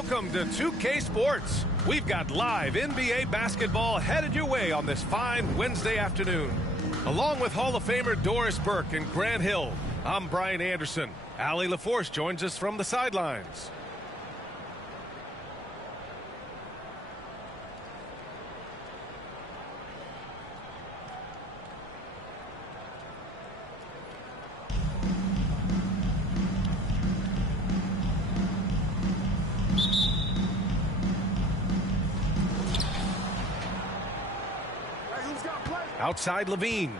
Welcome to 2K Sports. We've got live NBA basketball headed your way on this fine Wednesday afternoon. Along with Hall of Famer Doris Burke and Grant Hill, I'm Brian Anderson. Allie LaForce joins us from the sidelines. Outside Levine.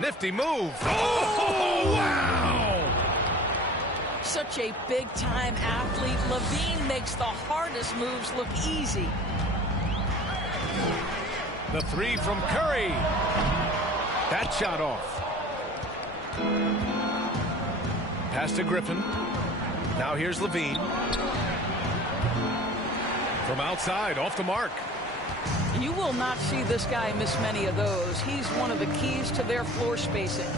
Nifty move. Oh, wow! Such a big-time athlete. Levine makes the hardest moves look easy. The three from Curry. That shot off. Pass to Griffin. Now here's Levine. From outside, off the mark. You will not see this guy miss many of those. He's one of the keys to their floor spacing.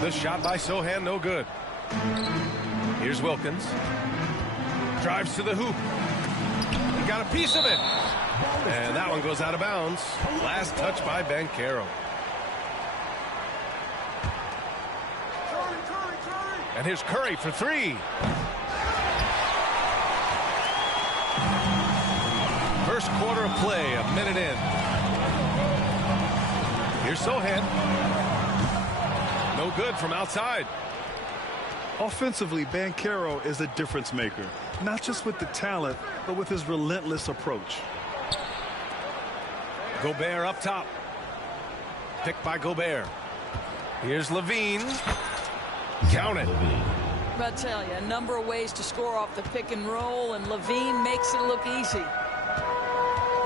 The shot by Sohan, no good. Here's Wilkins. Drives to the hoop. He got a piece of it. And that one goes out of bounds. Last touch by Banchero. And here's Curry for three. First quarter of play, a minute in. Here's Sohan. No good from outside. Offensively, Banchero is a difference maker, not just with the talent, but with his relentless approach. Gobert up top. Picked by Gobert. Here's Levine. Count it. I'll tell you, a number of ways to score off the pick and roll, and Levine makes it look easy.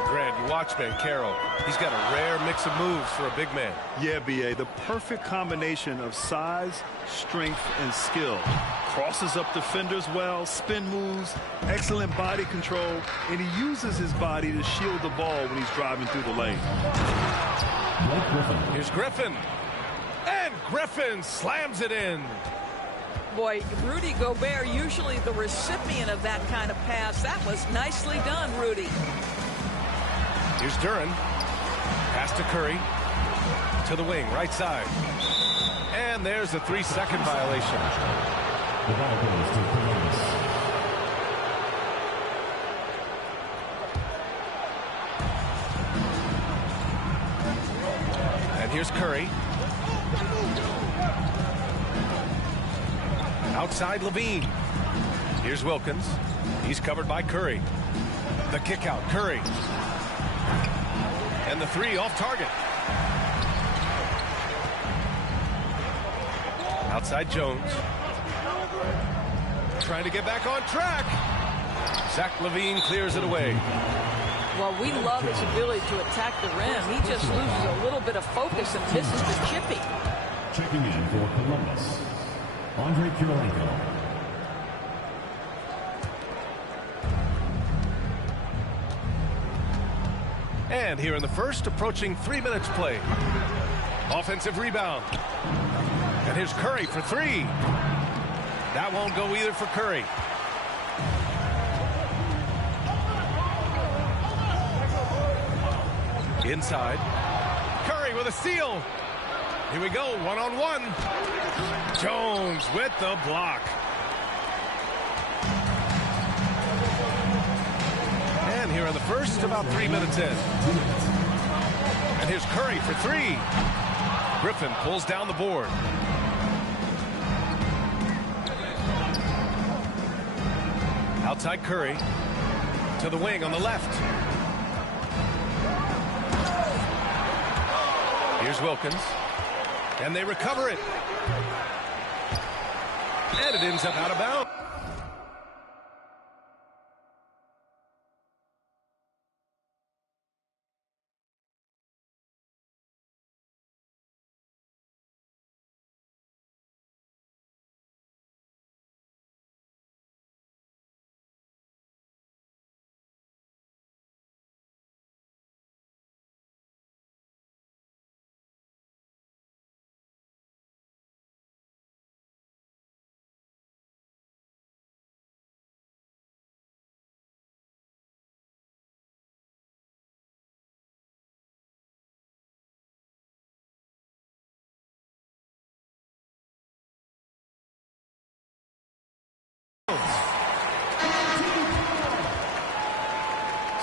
Grant, you watch Banchero. He's got a rare mix of moves for a big man. Yeah, B.A., the perfect combination of size, strength, and skill. Crosses up defenders well, spin moves, excellent body control, and he uses his body to shield the ball when he's driving through the lane. Here's Griffin. And Griffin slams it in. Boy, Rudy Gobert, usually the recipient of that kind of pass. That was nicely done, Rudy. Here's Duran. Pass to Curry. To the wing, right side. And there's a 3-second violation. The ball goes to Columbus. And here's Curry. Outside Levine. Here's Wilkins. He's covered by Curry. The kick out, Curry. And the three off target. Outside Jones. Trying to get back on track. Zach LaVine clears it away. Well, we love his ability to attack the rim. He just loses a little bit of focus and misses the chippy. Checking in for Columbus, Andre Kirilenko. And here in the first, approaching 3 minutes play. Offensive rebound. And here's Curry for three. That won't go either for Curry. Inside. Curry with a steal. Here we go, one-on-one. Jones with the block. And here in the first, about 3 minutes in. And here's Curry for three. Griffin pulls down the board. Outside Curry. To the wing on the left. Here's Wilkins. And they recover it. And it ends up out of bounds.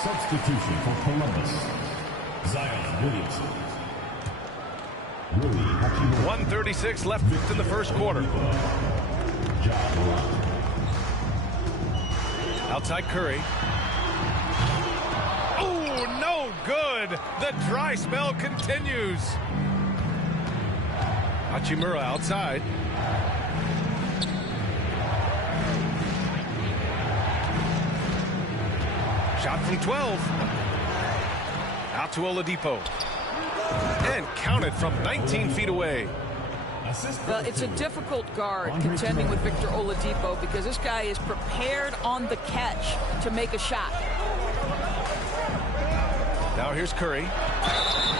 Substitution for Columbus. Zion Williamson. Rui Hachimura. 1:36 left in the first quarter. Outside Curry. Oh, no good. The dry spell continues. Hachimura outside. Shot from 12. Out to Oladipo. And counted from 19 feet away. Well, it's a difficult guard contending with Victor Oladipo because this guy is prepared on the catch to make a shot. Now here's Curry.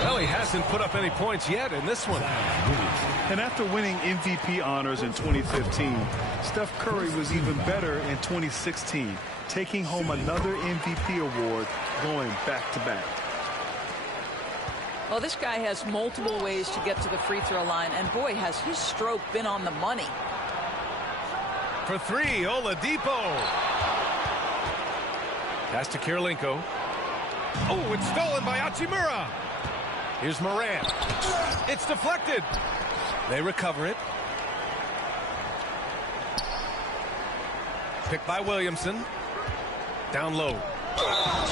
Well, he hasn't put up any points yet in this one. And after winning MVP honors in 2015, Steph Curry was even better in 2016, taking home another MVP award going back-to-back. Well, this guy has multiple ways to get to the free throw line, and boy, has his stroke been on the money. For three, Oladipo. Pass to Kirilenko. Oh, it's stolen by Hachimura. Here's Moran. It's deflected. They recover it. Picked by Williamson. Down low.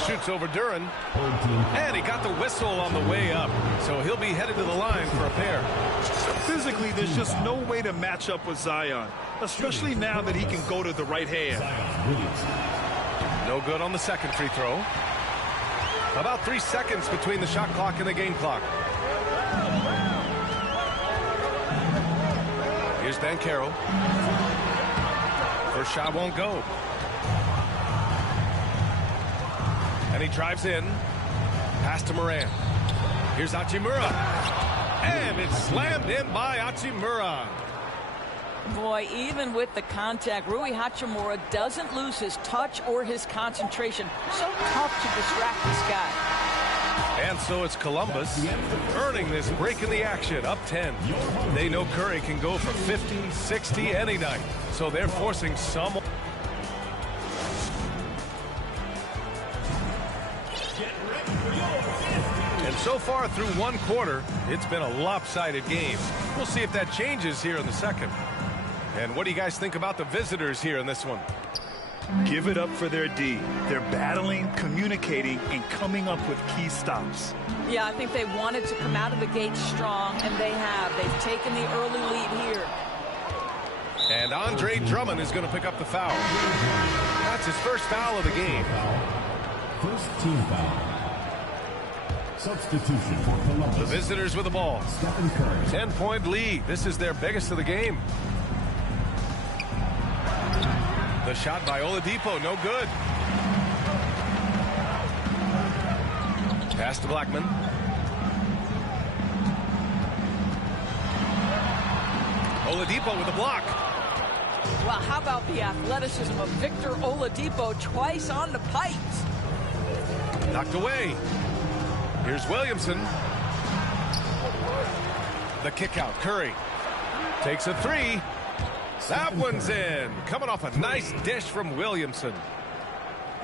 Shoots over Duran. And he got the whistle on the way up. So he'll be headed to the line for a pair. Physically, there's just no way to match up with Zion, especially now that he can go to the right hand. No good on the second free throw. About 3 seconds between the shot clock and the game clock. Here's Banchero. First shot won't go. And he drives in. Pass to Moran. Here's Hachimura. And it's slammed in by Hachimura. Boy, even with the contact, Rui Hachimura doesn't lose his touch or his concentration. So tough to distract this guy. And so it's Columbus earning this break in the action, up 10. They know Curry can go for 50, 60 any night. So they're forcing some. And so far through one quarter, it's been a lopsided game. We'll see if that changes here in the second. And what do you guys think about the visitors here in this one? Give it up for their D. They're battling, communicating, and coming up with key stops. Yeah, I think they wanted to come out of the gate strong, and they have. They've taken the early lead here. And Andre Drummond is going to pick up the foul. That's his first foul of the game. First team foul. Substitution for Columbus. The visitors with the ball. Stephen Curry. 10-point lead. This is their biggest of the game. The shot by Oladipo, no good. Pass to Blackman. Oladipo with the block. Well, how about the athleticism of Victor Oladipo twice on the pipes? Knocked away. Here's Williamson. The kick out. Curry takes a three. That one's in. Coming off a nice dish from Williamson.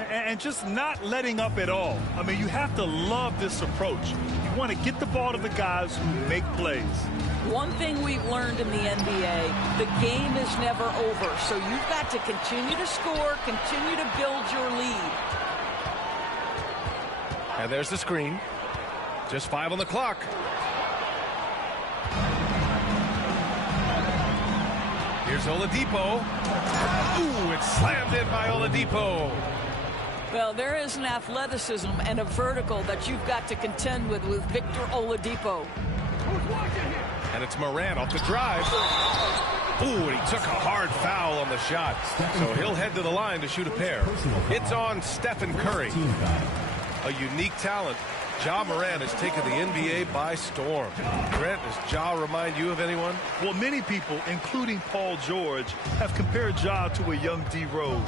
And just not letting up at all. I mean, you have to love this approach. You want to get the ball to the guys who make plays. One thing we've learned in the NBA, the game is never over. So you've got to continue to score, continue to build your lead. And there's the screen. Just 5 on the clock. Here's Oladipo. Ooh, it's slammed in by Oladipo. Well, there is an athleticism and a vertical that you've got to contend with Victor Oladipo. And it's Moran off the drive. Ooh, and he took a hard foul on the shot. So he'll head to the line to shoot a pair. It's on Stephen Curry. A unique talent. Ja Morant has taken the NBA by storm. Grant, does Ja remind you of anyone? Well, many people, including Paul George, have compared Ja to a young D. Rose.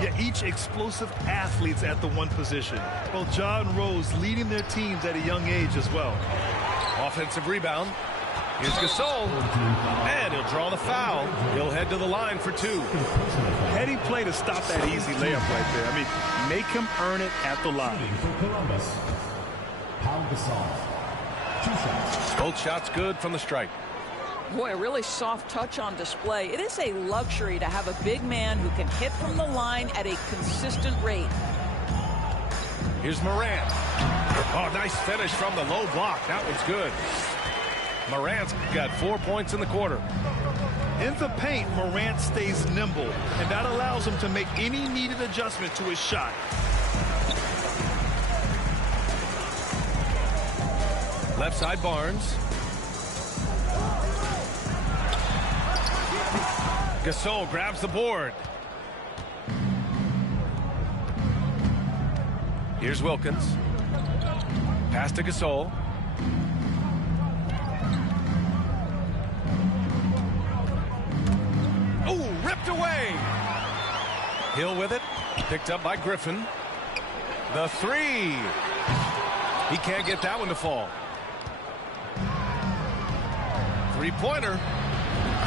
Yet each explosive athletes at the one position. Well, Ja and Rose leading their teams at a young age as well. Offensive rebound. Here's Gasol, and he'll draw the foul. He'll head to the line for 2. Heady play to stop that easy layup right there. I mean, make him earn it at the line. For Columbus, Gasol. 2 shots. Both shots good from the stripe. Boy, a really soft touch on display. It is a luxury to have a big man who can hit from the line at a consistent rate. Here's Morant. Oh, nice finish from the low block. That was good. Morant's got 4 points in the quarter. In the paint, Morant stays nimble, and that allows him to make any needed adjustment to his shot. Left side, Barnes. Gasol grabs the board. Here's Wilkins. Pass to Gasol. Oh, ripped away. Hill with it. Picked up by Griffin. The 3. He can't get that one to fall. 3-pointer.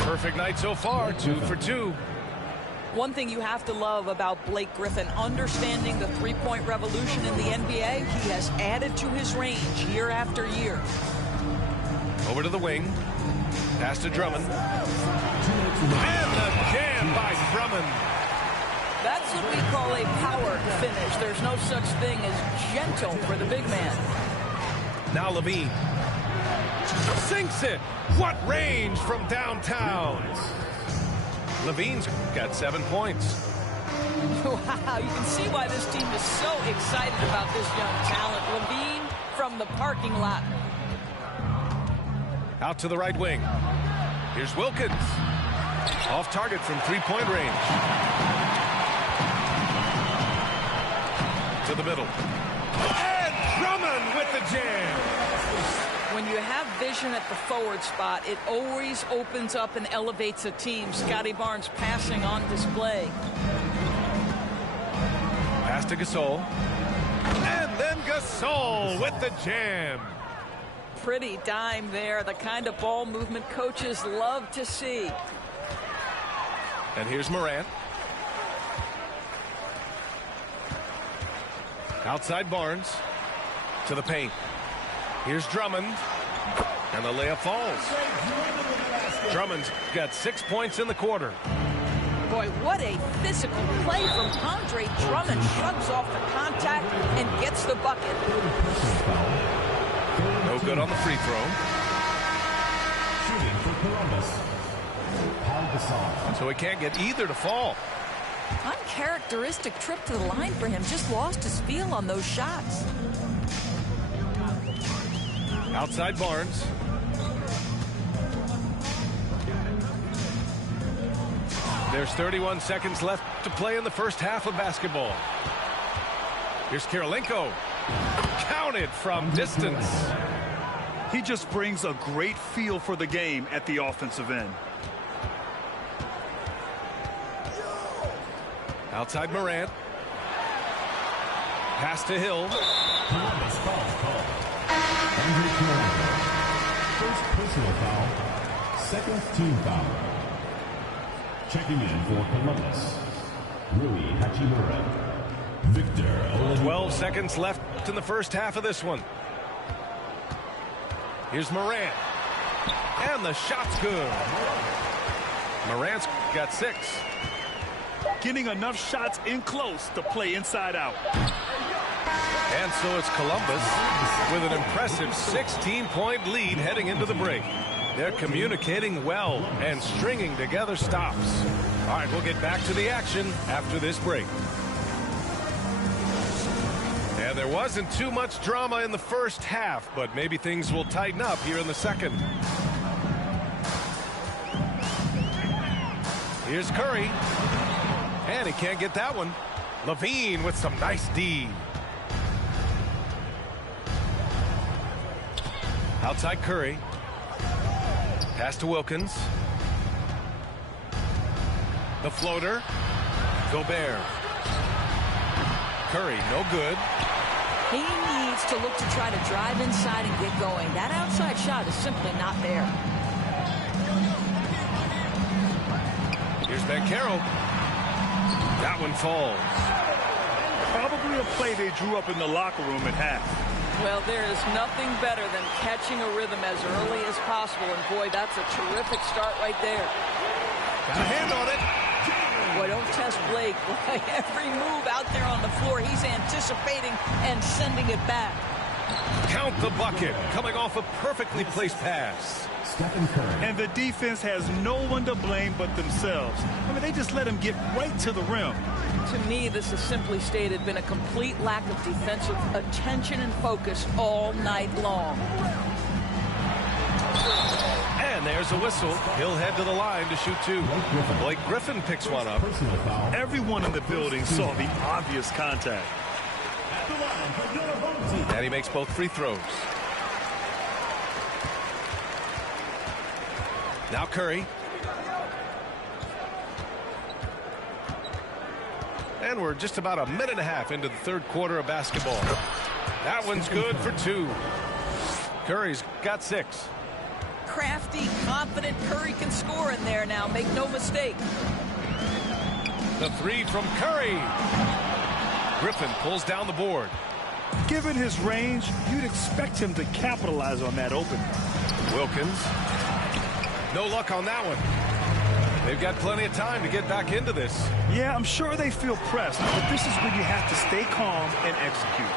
Perfect night so far. 2 for 2. One thing you have to love about Blake Griffin, understanding the three-point revolution in the NBA, he has added to his range year after year. Over to the wing. Pass to Drummond. And the jam by Drummond. That's what we call a power finish. There's no such thing as gentle for the big man. Now Levine. Sinks it. What range from downtown. Levine's got 7 points. Wow, you can see why this team is so excited about this young talent. Levine from the parking lot. Out to the right wing. Here's Wilkins. Off target from 3-point range. To the middle. And Drummond with the jam. When you have vision at the forward spot, it always opens up and elevates a team. Scotty Barnes passing on display. Pass to Gasol. And then Gasol with the jam. Pretty dime there, the kind of ball movement coaches love to see. And here's Morant. Outside Barnes. To the paint. Here's Drummond. And the layup falls. Drummond's got 6 points in the quarter. Boy, what a physical play from Andre Drummond. Shrugs off the contact and gets the bucket. No good on the free throw. Shooting for Columbus, Gasol. So he can't get either to fall. Uncharacteristic trip to the line for him. Just lost his feel on those shots. Outside Barnes. There's 31 seconds left to play in the first half of basketball. Here's Kirilenko. Counted from distance. He just brings a great feel for the game at the offensive end. Outside Morant. Pass to Hill. Columbus foul. First personal foul, second team foul. Checking in for Columbus, Rui Hachimura. Victor Oladipo. 12 seconds left in the first half of this one. Here's Morant. And the shot's good. Morant's got 6. Getting enough shots in close to play inside out. And so it's Columbus with an impressive 16-point lead heading into the break. They're communicating well and stringing together stops. All right, we'll get back to the action after this break. And there wasn't too much drama in the first half, but maybe things will tighten up here in the second. Here's Curry. And he can't get that one. Levine with some nice D. Outside Curry. Pass to Wilkins. The floater. Gobert. Curry, no good. He needs to look to try to drive inside and get going. That outside shot is simply not there. Here's Banchero. That one falls. Probably a play they drew up in the locker room at half. Well, there is nothing better than catching a rhythm as early as possible. And, boy, that's a terrific start right there. Got a hand on it. Boy, don't test Blake. Every move out there on the floor, he's anticipating and sending it back. Count the bucket. Coming off a perfectly placed pass. And the defense has no one to blame but themselves. I mean, they just let him get right to the rim. To me, this is simply stated been a complete lack of defensive attention and focus all night long. And there's a whistle. He'll head to the line to shoot two. Blake Griffin picks one up. Everyone in the building saw the obvious contact. And he makes both free throws. Now Curry. And we're just about a minute and a half into the third quarter of basketball. That one's good for two. Curry's got 6. Crafty, confident Curry can score in there now. Make no mistake. The three from Curry. Griffin pulls down the board. Given his range, you'd expect him to capitalize on that opening. Wilkins. No luck on that one. They've got plenty of time to get back into this. Yeah, I'm sure they feel pressed, but this is when you have to stay calm and execute.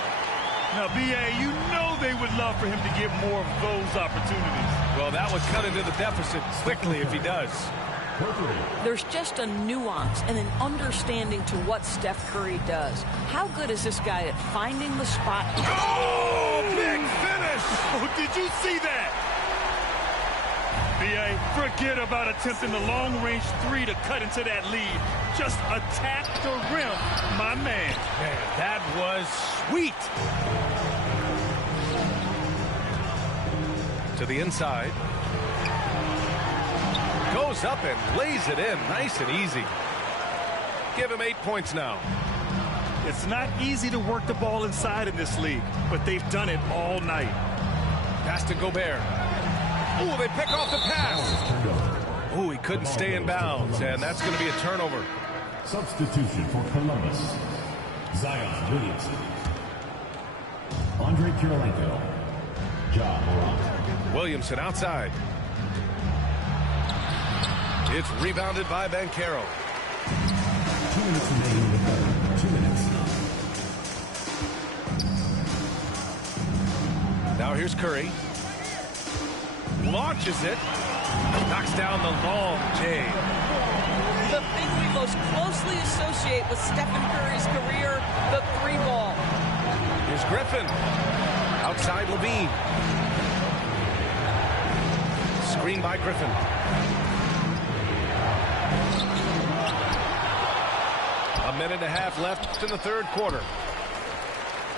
Now, B.A., you know they would love for him to get more of those opportunities. Well, that would cut into the deficit quickly if he does. There's just a nuance and an understanding to what Steph Curry does. How good is this guy at finding the spot? Oh, big finish! Oh, did you see that? B.A., forget about attempting the long-range 3 to cut into that lead. Just attack the rim, my man. Man, that was sweet. To the inside. Goes up and lays it in nice and easy. Give him 8 points now. It's not easy to work the ball inside in this league, but they've done it all night. Pass to Gobert. Oh, they pick off the pass. Oh, he couldn't stay in bounds, and that's going to be a turnover. Substitution for Columbus. Zion Williamson. Andre Kirilenko. Ja Morant. Williamson outside. It's rebounded by Banchero. 2 minutes remaining in the third. 2 minutes. Now here's Curry. Launches it. Knocks down the long J. The thing we most closely associate with Stephen Curry's career, the 3-ball. Here's Griffin. Outside Levine. Screen by Griffin. A minute and a half left in the third quarter.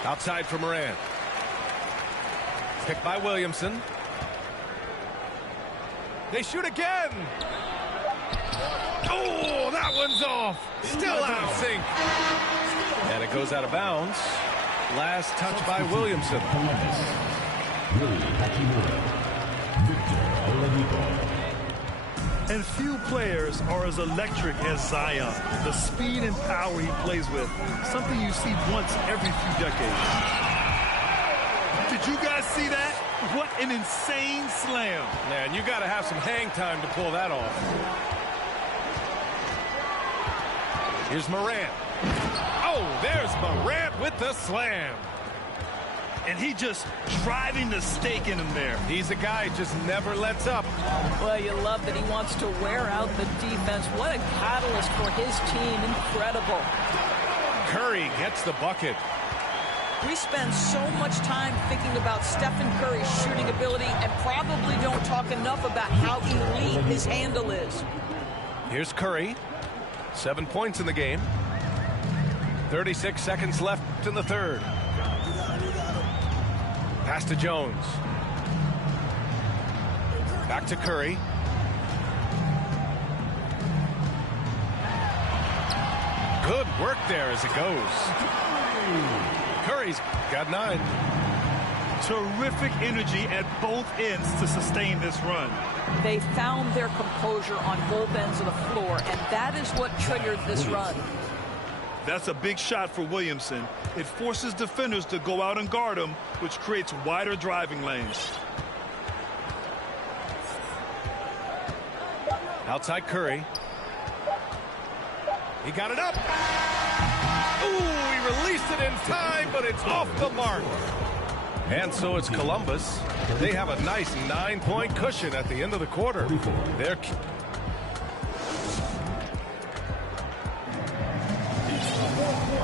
Outside for Morant. Picked by Williamson. They shoot again. Oh, that one's off. Still out of sync. And it goes out of bounds. Last touch by Williamson. And few players are as electric as Zion. The speed and power he plays with, something you see once every few decades. Did you guys see that? What an insane slam. Man, you got to have some hang time to pull that off. Here's Morant. Oh, there's Morant with the slam. And he just driving the stake in him there. He's a guy who just never lets up. Well, you love that he wants to wear out the defense. What a catalyst for his team. Incredible. Curry gets the bucket. We spend so much time thinking about Stephen Curry's shooting ability and probably don't talk enough about how elite his handle is. Here's Curry. 7 points in the game. 36 seconds left in the third. Pass to Jones. Back to Curry. Good work there as it goes. Curry's got 9. Terrific energy at both ends to sustain this run. They found their composure on both ends of the floor, and that is what triggered this run. That's a big shot for Williamson. It forces defenders to go out and guard him, which creates wider driving lanes. Outside Curry. He got it up. Ooh, he released it in time, but it's off the mark. And so it's Columbus. They have a nice 9-point cushion at the end of the quarter. They're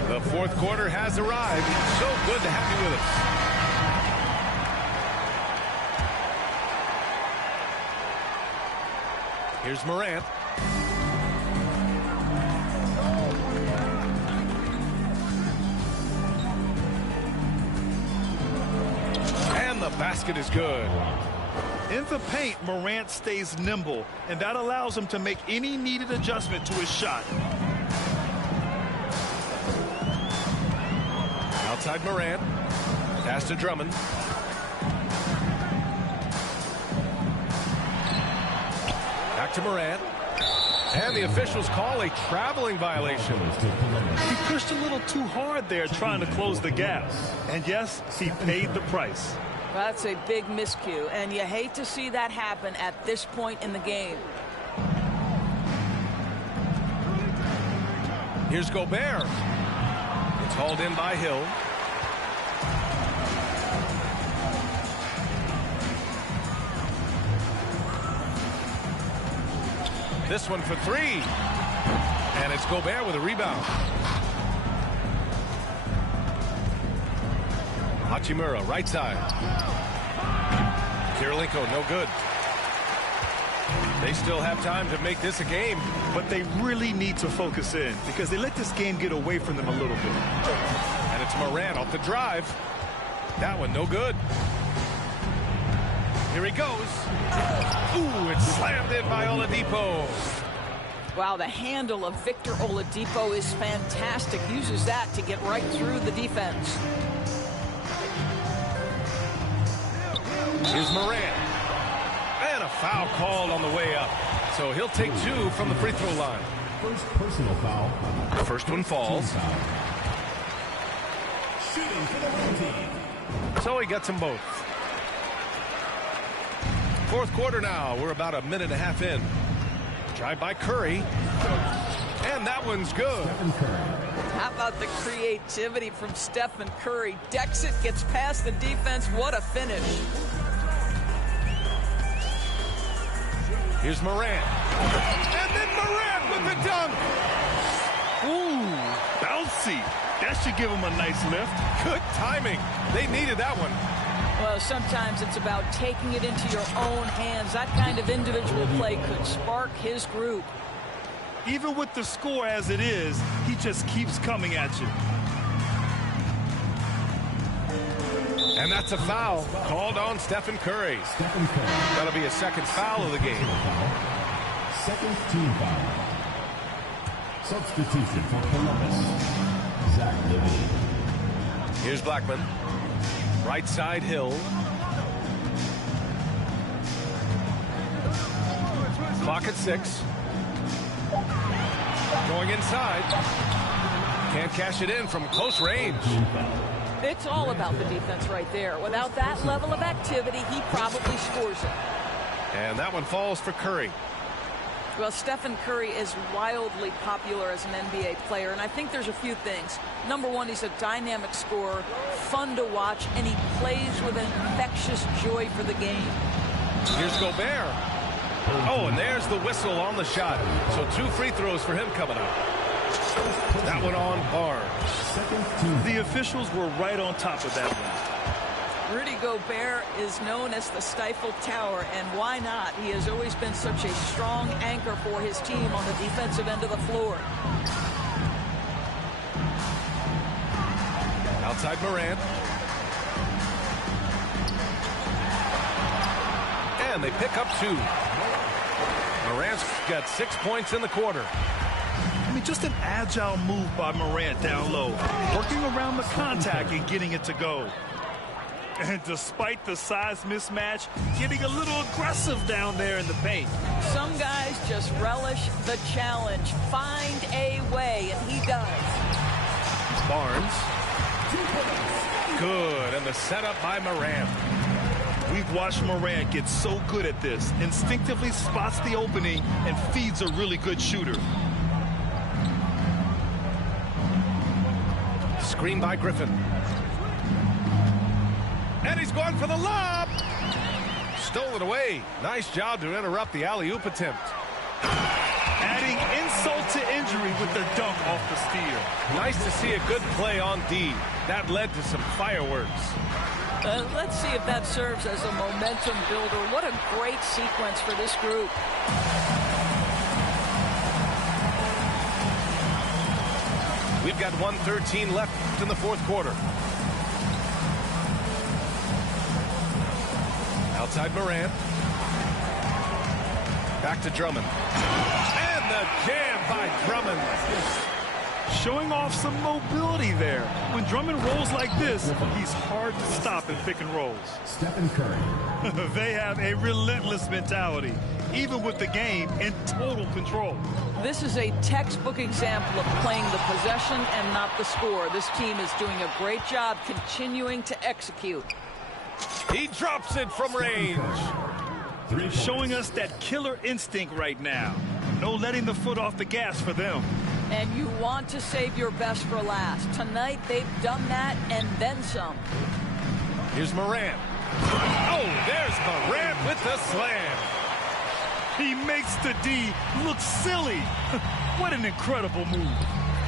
the fourth quarter has arrived. So good to have you with us. Here's Morant. And the basket is good. In the paint, Morant stays nimble, and that allows him to make any needed adjustment to his shot. Outside Morant. Pass to Drummond. Back to Morant. And the officials call a traveling violation. He pushed a little too hard there trying to close the gap. And yes, he paid the price. That's a big miscue, and you hate to see that happen at this point in the game. Here's Gobert. It's hauled in by Hill. This one for three. And it's Gobert with a rebound. Hachimura, right side. Kirilenko, no good. They still have time to make this a game. But they really need to focus in because they let this game get away from them a little bit. And it's Morant off the drive. That one no good. Here he goes. Ooh, it's slammed in by Oladipo. Wow, the handle of Victor Oladipo is fantastic. Uses that to get right through the defense. Here's Morant. And a foul called on the way up. So he'll take two from the free throw line. First personal foul. The first one falls. Shooting for the red team. So he gets them both. Fourth quarter now. We're about a minute and a half in. Drive by Curry. And that one's good. How about the creativity from Stephen Curry? Decks it, gets past the defense. What a finish. Here's Morant. And then Morant with the dunk. Ooh, bouncy. That should give him a nice lift. Good timing. They needed that one. Well, sometimes it's about taking it into your own hands. That kind of individual play could spark his group. Even with the score as it is, he just keeps coming at you. And that's a foul called on Stephen Curry. That'll be a second foul of the game. Second team foul. Substitution for Columbus. Zach Levine. Here's Blackman. Right side Hill. Clock at 6. Going inside. Can't cash it in from close range. It's all about the defense right there. Without that level of activity, he probably scores it. And that one falls for Curry. Well, Stephen Curry is wildly popular as an NBA player, and I think there's a few things. Number one, he's a dynamic scorer, fun to watch, and he plays with an infectious joy for the game. Here's Gobert. Oh, and there's the whistle on the shot. So 2 free throws for him coming up. That one on Barnes. The officials were right on top of that one. Rudy Gobert is known as the Stifle Tower, and why not? He has always been such a strong anchor for his team on the defensive end of the floor. Outside Morant. And they pick up 2. Morant's got 6 points in the quarter. I mean, just an agile move by Morant down low, working around the contact and getting it to go. And despite the size mismatch, getting a little aggressive down there in the paint. Some guys just relish the challenge. Find a way, and he does. Barnes. Good, and the setup by Morant. We've watched Morant get so good at this. Instinctively spots the opening and feeds a really good shooter. Screen by Griffin. And he's going for the lob. Stolen away. Nice job to interrupt the alley-oop attempt. Adding insult to injury with the dunk off the steal. Nice to see a good play on D. That led to some fireworks. Let's see if that serves as a momentum builder. What a great sequence for this group. We've got 1:13 left in the fourth quarter. Outside Morant. Back to Drummond. And the jam by Drummond. Showing off some mobility there. When Drummond rolls like this, he's hard to stop in pick and rolls. Stephen Curry. They have a relentless mentality, even with the game in total control. This is a textbook example of playing the possession and not the score. This team is doing a great job continuing to execute. He drops it from range. Showing us that killer instinct right now. No letting the foot off the gas for them. And you want to save your best for last. Tonight, they've done that and then some. Here's Morant. Oh, there's Morant with the slam. He makes the D look silly. What an incredible move.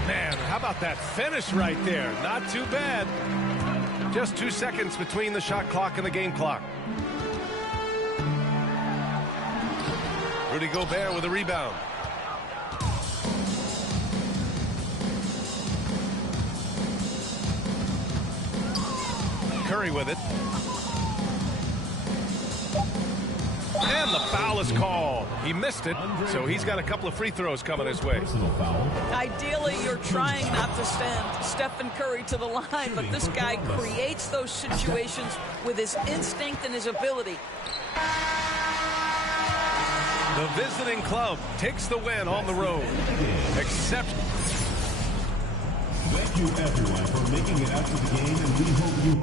Man, how about that finish right there? Not too bad. Just 2 seconds between the shot clock and the game clock. Rudy Gobert with a rebound. Curry with it. And the foul is called. He missed it, so he's got a couple of free throws coming his way. Ideally, you're trying not to send Stephen Curry to the line, but this guy creates those situations with his instinct and his ability. The visiting club takes the win on the road. Thank you, everyone, for making it out to the game, and we hope you...